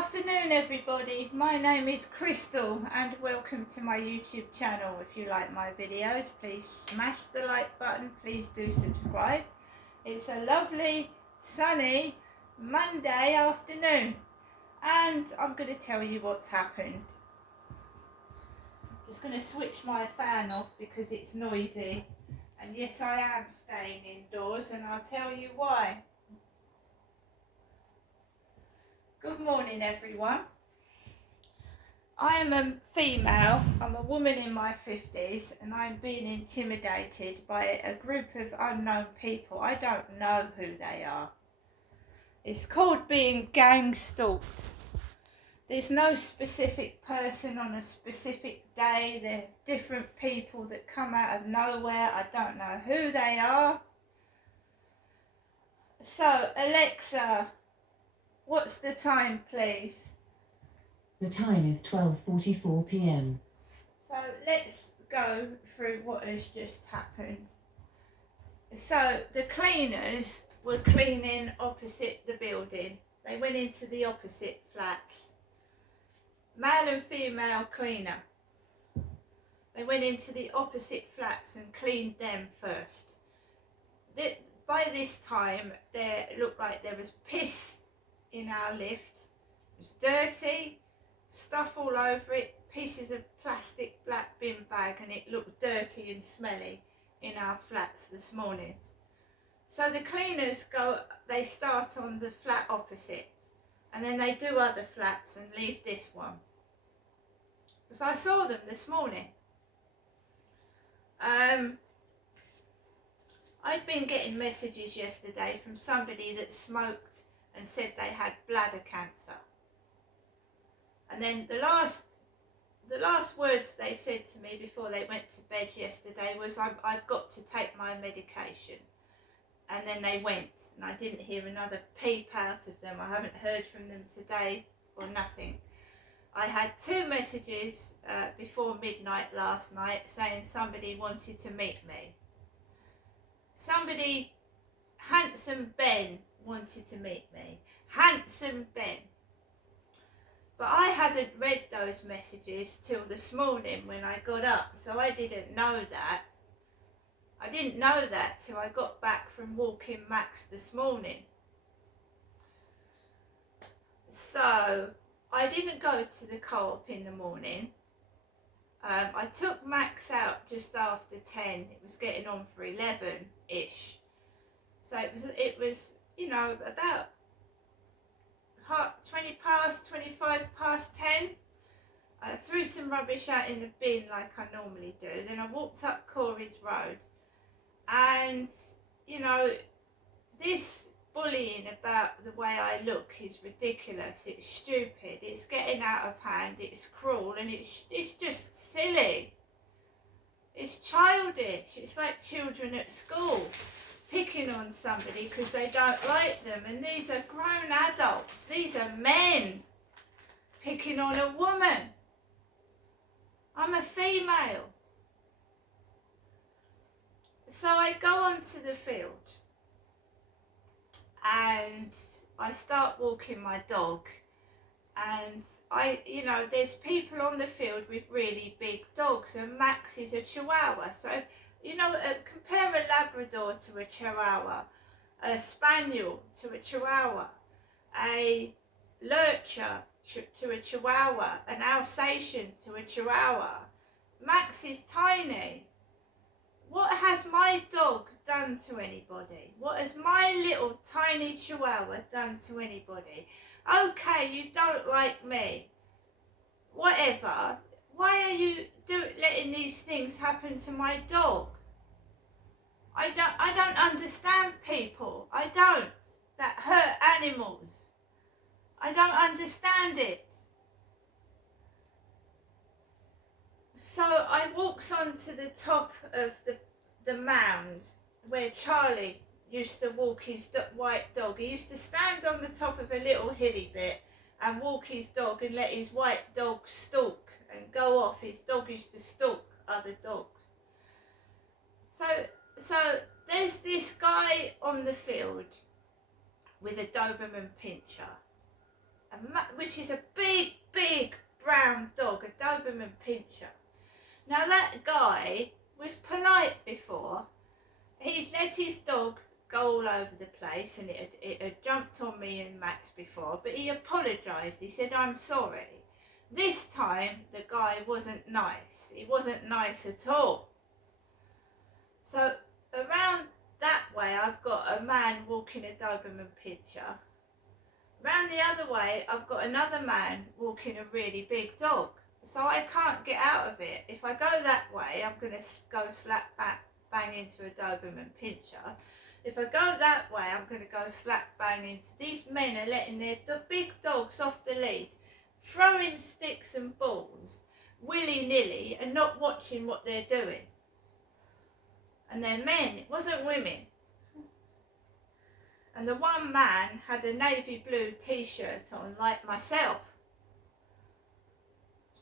Afternoon everybody, my name is Crystal and welcome to my YouTube channel. If you like my videos, please smash the like button, please do subscribe. It's a lovely sunny Monday afternoon and I'm going to tell you what's happened. Just going to switch my fan off because it's noisy, and yes, I am staying indoors and I'll tell you why. Good morning everyone. I am a female, I'm a woman in my 50s, and I'm being intimidated by a group of unknown people. I don't know who they are. It's called being gang stalked. There's no specific person on a specific day. They're different people that come out of nowhere. I don't know who they are. So, Alexa, what's the time, please? The time is 12:44 p.m. So let's go through what has just happened. So the cleaners were cleaning opposite the building. They went into the opposite flats. Male and female cleaner. They went into the opposite flats and cleaned them first. By this time, there looked like there was piss in our lift. It was dirty. Stuff all over it, pieces of plastic black bin bag, and it looked dirty and smelly in our flats this morning. So the cleaners they start on the flat opposites and then they do other flats and leave this one. So I saw them this morning. I'd been getting messages yesterday from somebody that smoked and said they had bladder cancer. And then the last words they said to me before they went to bed yesterday was, I've got to take my medication. And then they went, and I didn't hear another peep out of them. I haven't heard from them today or nothing. I had 2 messages before midnight last night saying somebody wanted to meet me. Somebody, Handsome Ben, wanted to meet me. Handsome Ben. But I hadn't read those messages till this morning when I got up, so I didn't know that. I didn't know that till I got back from walking Max this morning. So I didn't go to the co-op in the morning. I took Max out just after 10. It was getting on for 11-ish. So it was, you know, about 20 past, 25 past 10. I threw some rubbish out in the bin like I normally do. Then I walked up Corey's Road, and you know, this bullying about the way I look is ridiculous. It's stupid. It's getting out of hand. It's cruel, and it's just silly. It's childish. It's like children at school picking on somebody because they don't like them, and these are grown adults. These are men picking on a woman. I'm a female. So I go onto the field and I start walking my dog, and there's people on the field with really big dogs, and Max is a Chihuahua. So compare a Labrador to a Chihuahua, a Spaniel to a Chihuahua, a Lurcher to a Chihuahua, an Alsatian to a Chihuahua. Max is tiny. What has my dog done to anybody? What has my little tiny Chihuahua done to anybody? Okay, you don't like me. Whatever. Why are you letting these things happen to my dog? I don't understand people. I don't. That hurt animals. I don't understand it. So I walks onto the top of the mound where Charlie used to walk his white dog. He used to stand on the top of a little hilly bit and walk his dog and let his white dog stalk and go off. His dog used to stalk other dogs. So there's this guy on the field with a Doberman Pinscher. which is a big, big brown dog, a Doberman Pinscher. Now that guy was polite before. He'd let his dog go all over the place, and it had jumped on me and Max before, but he apologised. He said, "I'm sorry." This time the guy wasn't nice. He wasn't nice at all. So around that way I've got a man walking a Doberman Pinscher. Round the other way I've got another man walking a really big dog. So I can't get out of it. If I go that way, I'm going to go slap bang into a Doberman Pinscher. If I go that way, I'm going to go slap bang into... These men are letting their big dogs off the lead, throwing sticks and balls willy-nilly and not watching what they're doing. And they're men, it wasn't women. And the one man had a navy blue t-shirt on like myself.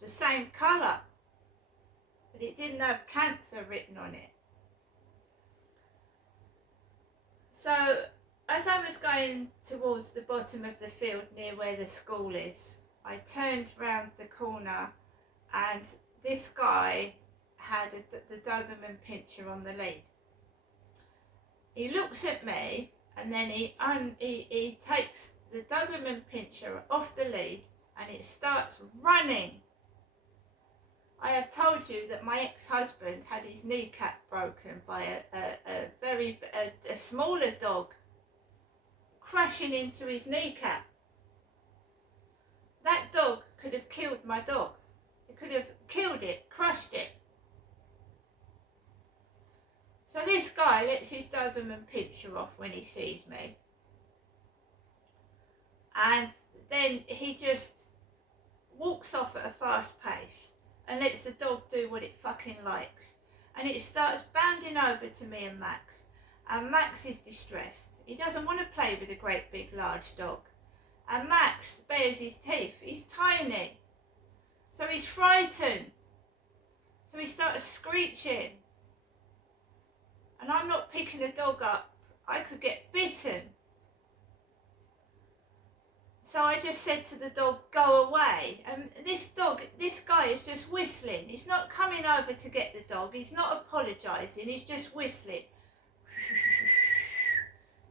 It was the same colour, but it didn't have cancer written on it. So as I was going towards the bottom of the field near where the school is, I turned round the corner and this guy had the Doberman Pinscher on the lead. He looks at me and then he takes the Doberman Pinscher off the lead and it starts running. I have told you that my ex-husband had his kneecap broken by a smaller dog crashing into his kneecap. That dog could have killed my dog. It could have killed it, crushed it. So this guy lets his Doberman Pinscher off when he sees me. And then he just walks off at a fast pace and lets the dog do what it fucking likes. And it starts bounding over to me and Max. And Max is distressed. He doesn't want to play with a great big large dog. And Max bares his teeth. He's tiny. So he's frightened. So he starts screeching. And I'm not picking a dog up. I could get bitten. So I just said to the dog, "Go away." And this guy is just whistling. He's not coming over to get the dog. He's not apologising. He's just whistling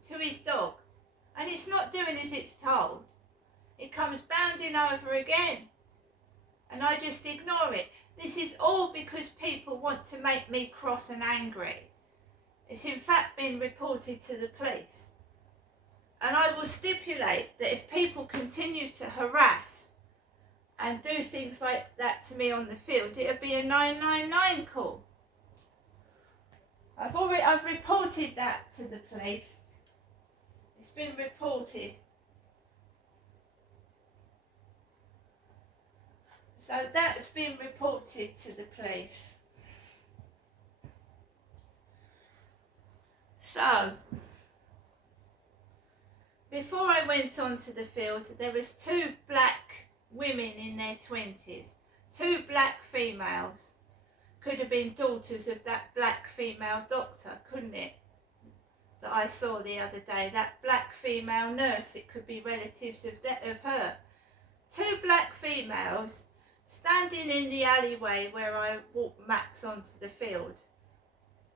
to his dog. And it's not doing as it's told. It comes bounding over again. And I just ignore it. This is all because people want to make me cross and angry. It's in fact been reported to the police. And I will stipulate that if people continue to harass and do things like that to me on the field, it'll be a 999 call. I've reported that to the police. It's been reported. So that's been reported to the police. So before I went onto the field, there was two black women in their 20s, two black females. Could have been daughters of that black female doctor, couldn't it? That I saw the other day, that black female nurse. It could be relatives of her. Two black females standing in the alleyway where I walked Max onto the field,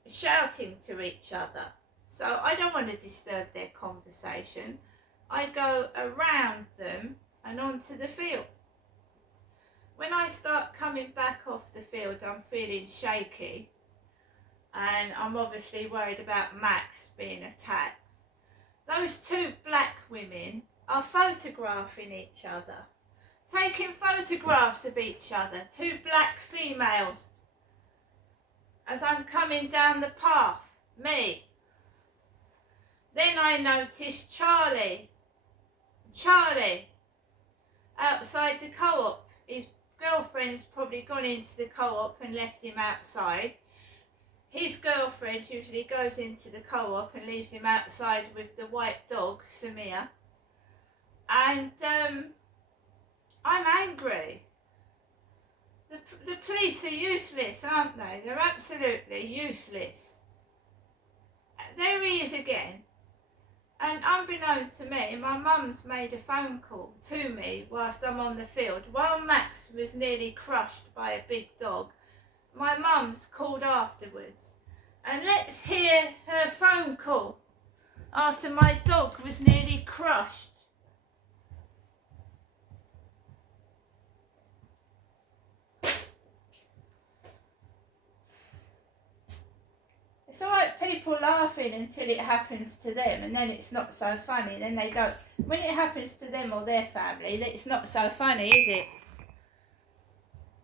shouting to each other. So I don't want to disturb their conversation. I go around them and onto the field. When I start coming back off the field, I'm feeling shaky and I'm obviously worried about Max being attacked. Those two black women are photographing each other, taking photographs of each other, two black females, as I'm coming down the path, me. Then I noticed Charlie outside the co-op. His girlfriend's probably gone into the co-op and left him outside. His girlfriend usually goes into the co-op and leaves him outside with the white dog, Samir. And I'm angry. The police are useless, aren't they? They're absolutely useless. There he is again. And unbeknown to me, my mum's made a phone call to me whilst I'm on the field. While Max was nearly crushed by a big dog, my mum's called afterwards. And let's hear her phone call after my dog was nearly crushed. It's alright people laughing until it happens to them, and then it's not so funny. Then they don't. When it happens to them or their family, it's not so funny, is it?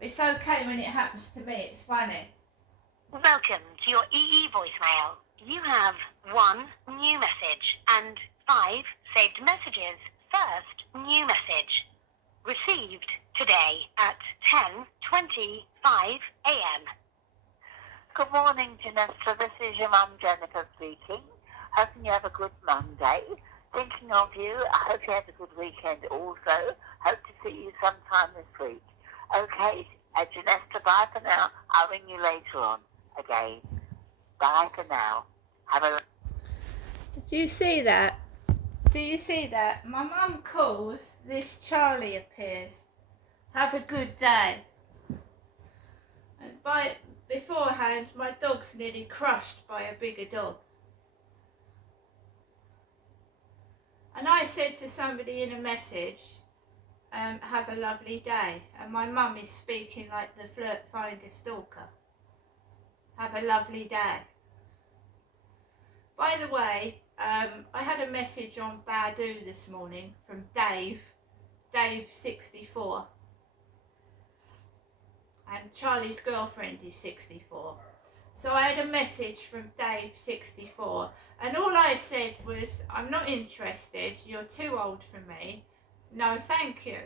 It's okay when it happens to me, it's funny. Welcome to your EE voicemail. You have 1 new message and 5 saved messages. First new message. Received today at 10:25 a.m. Good morning, Janessa. This is your mum, Jennifer, speaking. Hoping you have a good Monday. Thinking of you. I hope you had a good weekend also. Hope to see you sometime this week. Okay, Janessa, bye for now. I'll ring you later on again. Bye for now. Have a... Do you see that? Do you see that? My mum calls, this Charlie appears. Have a good day. And beforehand, my dog's nearly crushed by a bigger dog. And I said to somebody in a message, have a lovely day. And my mum is speaking like the Flirt Finder stalker. Have a lovely day. By the way, I had a message on Badu this morning from Dave64. And Charlie's girlfriend is 64. So I had a message from Dave64, and all I said was, I'm not interested, you're too old for me, no thank you.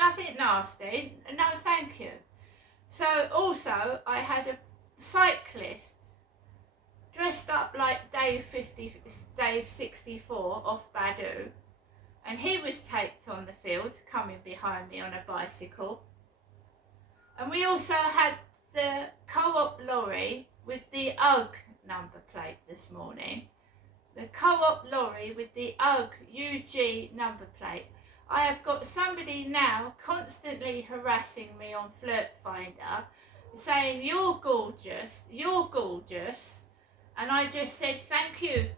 Nothing nasty, no thank you. So also I had a cyclist dressed up like Dave64 off Badu, and he was taped on the field coming behind me on a bicycle. And we also had the Co-op lorry with the UGG number plate this morning. The Co-op lorry with the UGG number plate. I have got somebody now constantly harassing me on Flirt Finder, saying, you're gorgeous, and I just said, thank you.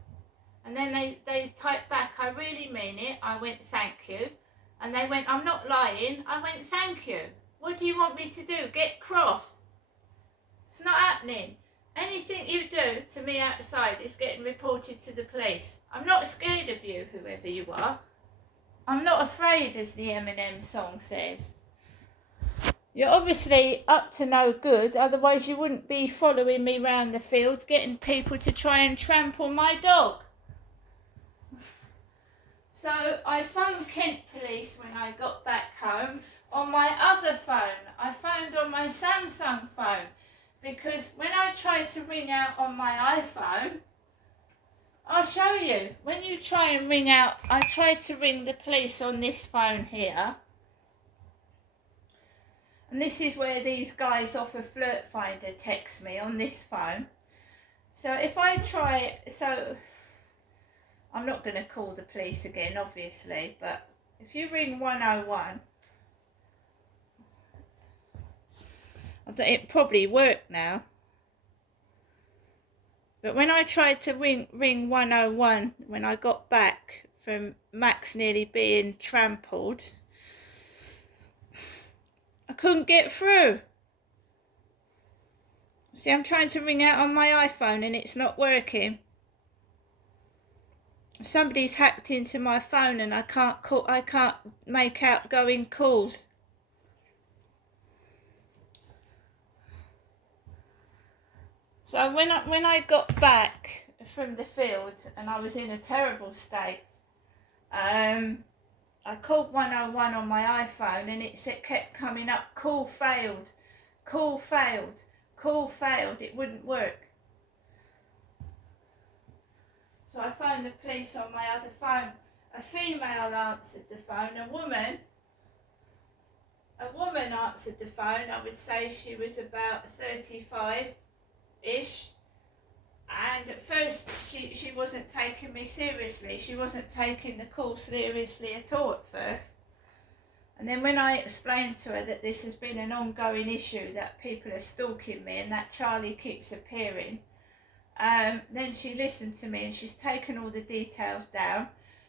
And then they typed back, I really mean it. I went, thank you. And they went, I'm not lying. I went, thank you. What do you want me to do? Get cross? It's not happening. Anything you do to me outside is getting reported to the police. I'm not scared of you, whoever you are. I'm not afraid, as the Eminem song says. You're obviously up to no good, otherwise you wouldn't be following me round the field, getting people to try and trample my dog. So I phoned Kent Police when I got back home on my other phone. I phoned on my Samsung phone, because when I tried to ring out on my iPhone, I'll show you. When you try and ring out, I tried to ring the police on this phone here. And this is where these guys off of Flirt Finder text me on this phone. So if I try, so I'm not going to call the police again, obviously, but if you ring 101, it probably worked now. But when I tried to ring 101 when I got back from Max nearly being trampled, I couldn't get through. See, I'm trying to ring out on my iPhone and it's not working. Somebody's hacked into my phone and I can't make outgoing calls. So when I got back from the field and I was in a terrible state, I called 101 on my iPhone and it kept coming up, call failed, call failed, call failed. It wouldn't work. So I phoned the police on my other phone. A female answered the phone, a woman answered the phone. I would say she was about 35-ish. And at first she wasn't taking me seriously. She wasn't taking the call seriously at all at first. And then when I explained to her that this has been an ongoing issue, that people are stalking me and that Charlie keeps appearing, then she listened to me and she's taken all the details down.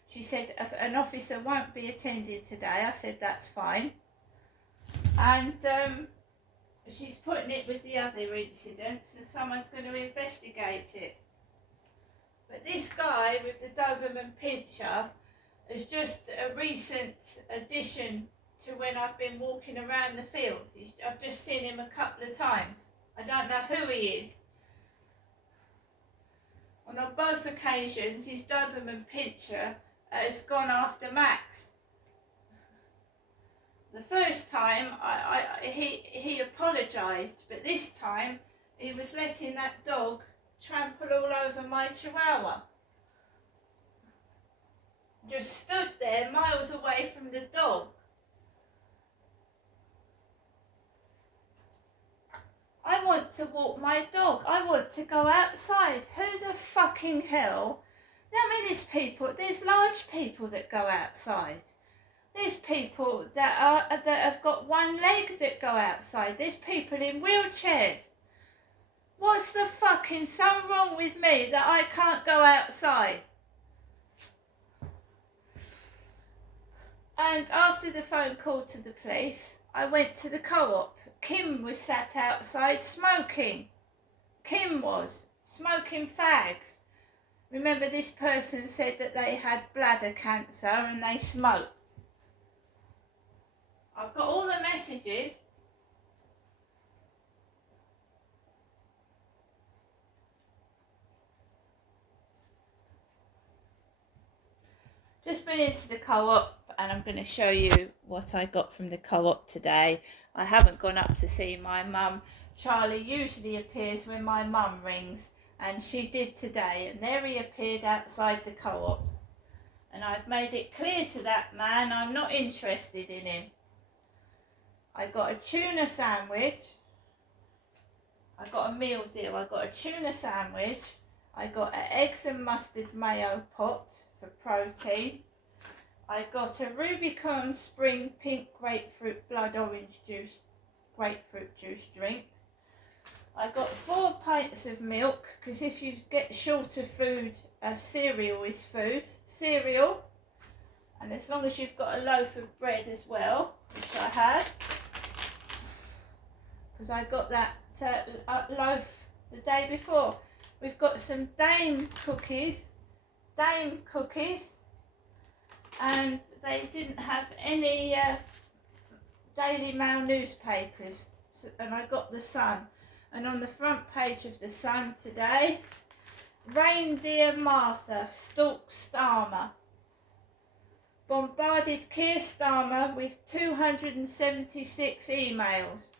She said an officer won't be attending today. I said that's fine. And she's putting it with the other incidents and someone's going to investigate it. But this guy with the Doberman Pinscher is just a recent addition to when I've been walking around the field. I've just seen him a couple of times. I don't know who he is. And on both occasions, his Doberman Pinscher has gone after Max. The first time, he apologised, but this time he was letting that dog trample all over my Chihuahua. Just stood there miles away from the dog. I want to walk my dog. I want to go outside. Who the fucking hell? I mean, there's large people that go outside. There's people that have got one leg that go outside. There's people in wheelchairs. What's the fucking so wrong with me that I can't go outside? And after the phone call to the police, I went to the co-op. Kim was sat outside smoking. Kim was smoking fags. Remember, this person said that they had bladder cancer and they smoked. I've got all the messages. Just been into the co-op and I'm going to show you what I got from the co-op today. I haven't gone up to see my mum. Charlie usually appears when my mum rings, and she did today, and there he appeared outside the co-op. And I've made it clear to that man I'm not interested in him. I got a tuna sandwich. I got a meal deal. I got a tuna sandwich. I got an eggs and mustard mayo pot for protein. I got a Rubicon Spring Pink Grapefruit Blood Orange Juice, grapefruit juice drink. I got 4 pints of milk, because if you get short of food, cereal is food. Cereal. And as long as you've got a loaf of bread as well, which I had, because I got that loaf the day before. We've got some Dame cookies, and they didn't have any Daily Mail newspapers, and I got the Sun. And on the front page of the Sun today, Reindeer Martha stalks Starmer. Bombarded Keir Starmer with 276 emails.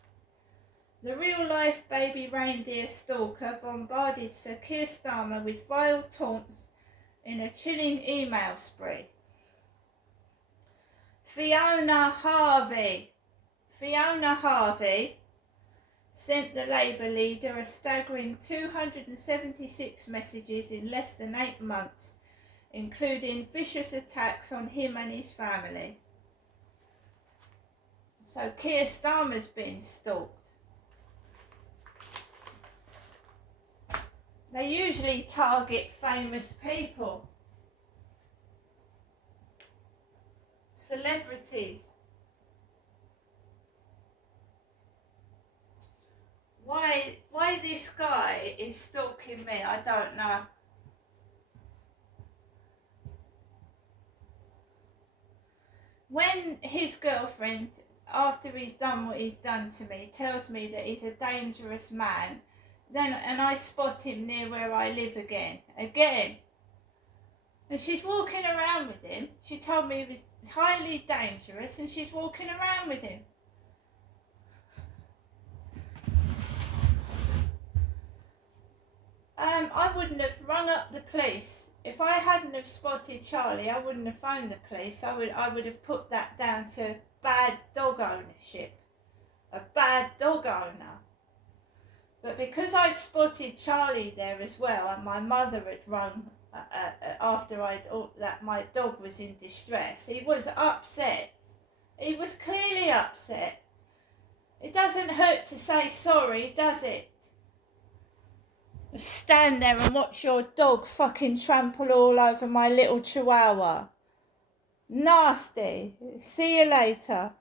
The real-life baby reindeer stalker bombarded Sir Keir Starmer with vile taunts in a chilling email spree. Fiona Harvey sent the Labour leader a staggering 276 messages in less than 8 months, including vicious attacks on him and his family. So Keir Starmer's been stalked. They usually target famous people, celebrities. Why this guy is stalking me, I don't know. When his girlfriend, after he's done what he's done to me, tells me that he's a dangerous man, and I spot him near where I live again, and she's walking around with him. She told me he was highly dangerous, and she's walking around with him. I wouldn't have rung up the police. If I hadn't have spotted Charlie, I wouldn't have phoned the police. I would have put that down to bad dog ownership. A bad dog owner. But because I'd spotted Charlie there as well, and my mother had rung after that my dog was in distress, he was upset. He was clearly upset. It doesn't hurt to say sorry, does it? Stand there and watch your dog fucking trample all over my little chihuahua. Nasty. See you later.